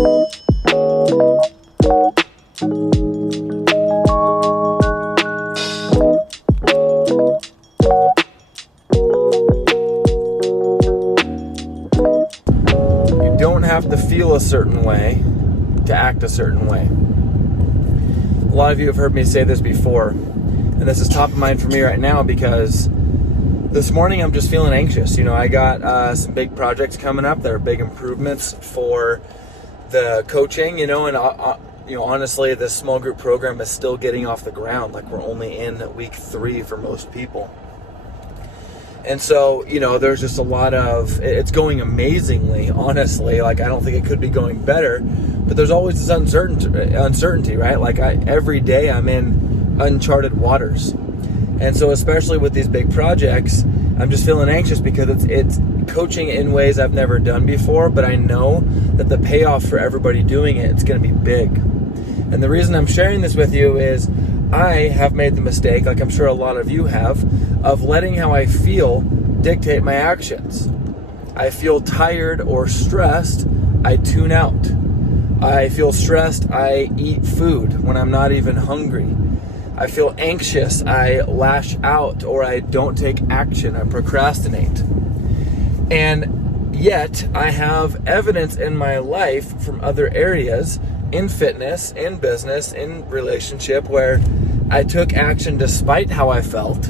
You don't have to feel a certain way to act a certain way. A lot of you have heard me say this before, and this is top of mind for me right now because this morning I'm just feeling anxious. I got some big projects coming up that are big improvements for the coaching, and honestly, this small group program is still getting off the ground. Like, we're only in week 3 for most people. And so, there's just a lot of, it's going amazingly, honestly. Like, I don't think it could be going better, but there's always this uncertainty, right? Like, every day I'm in uncharted waters. And so, especially with these big projects, I'm just feeling anxious because it's coaching in ways I've never done before, but I know that the payoff for everybody doing it's going to be big. And the reason I'm sharing this with you is I have made the mistake, like I'm sure a lot of you have, of letting how I feel dictate my actions. I feel tired or stressed, I tune out. I feel stressed, I eat food when I'm not even hungry. I feel anxious, I lash out, or I don't take action, I procrastinate. And yet, I have evidence in my life from other areas, in fitness, in business, in relationship, where I took action despite how I felt,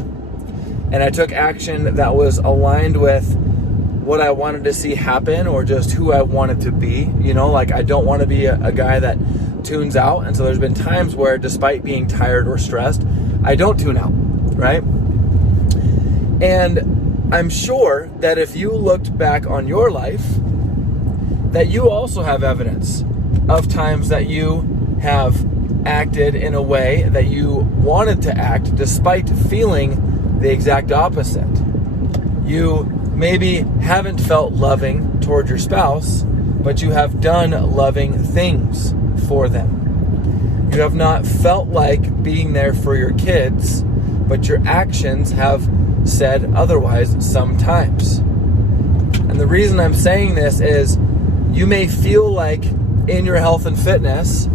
and I took action that was aligned with what I wanted to see happen or just who I wanted to be. Like, I don't want to be a guy that tunes out. And so there's been times where, despite being tired or stressed, I don't tune out, right? And I'm sure that if you looked back on your life, that you also have evidence of times that you have acted in a way that you wanted to act despite feeling the exact opposite. You maybe haven't felt loving toward your spouse, but you have done loving things for them. You have not felt like being there for your kids, but your actions have said otherwise sometimes. And the reason I'm saying this is you may feel like in your health and fitness,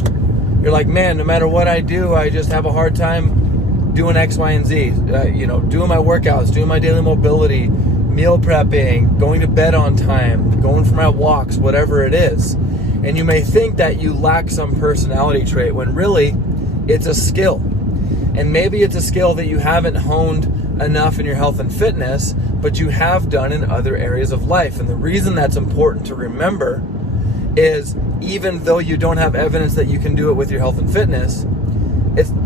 you're like, man, no matter what I do, I just have a hard time doing X, Y, and Z. Doing my workouts, doing my daily mobility, meal prepping, going to bed on time, going for my walks, whatever it is. And you may think that you lack some personality trait when really it's a skill. And maybe it's a skill that you haven't honed enough in your health and fitness, but you have done in other areas of life. And the reason that's important to remember is, even though you don't have evidence that you can do it with your health and fitness,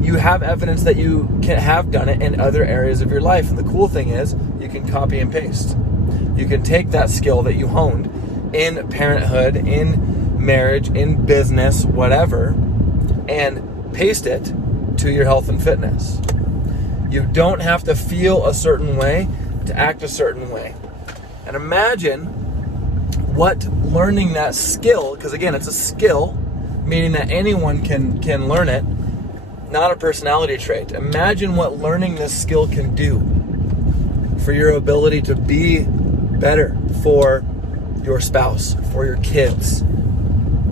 you have evidence that you have done it in other areas of your life. And the cool thing is, you can copy and paste. You can take that skill that you honed in parenthood, in marriage, in business, whatever, and paste it to your health and fitness. You don't have to feel a certain way to act a certain way. And imagine what learning that skill, because again, it's a skill, meaning that anyone can learn it, not a personality trait. Imagine what learning this skill can do for your ability to be better for your spouse, for your kids,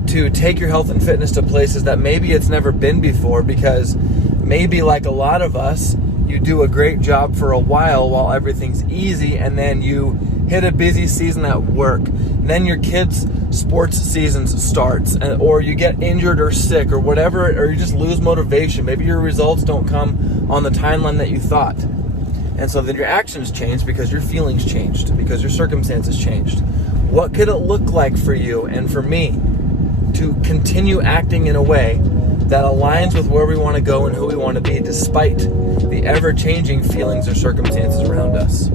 to take your health and fitness to places that maybe it's never been before, because maybe, like a lot of us, you do a great job for a while everything's easy, and then you hit a busy season at work. Then your kids' sports season starts, or you get injured or sick or whatever, or you just lose motivation. Maybe your results don't come on the timeline that you thought. And so then your actions change because your feelings changed, because your circumstances changed. What could it look like for you and for me to continue acting in a way that aligns with where we want to go and who we want to be, despite the ever-changing feelings or circumstances around us?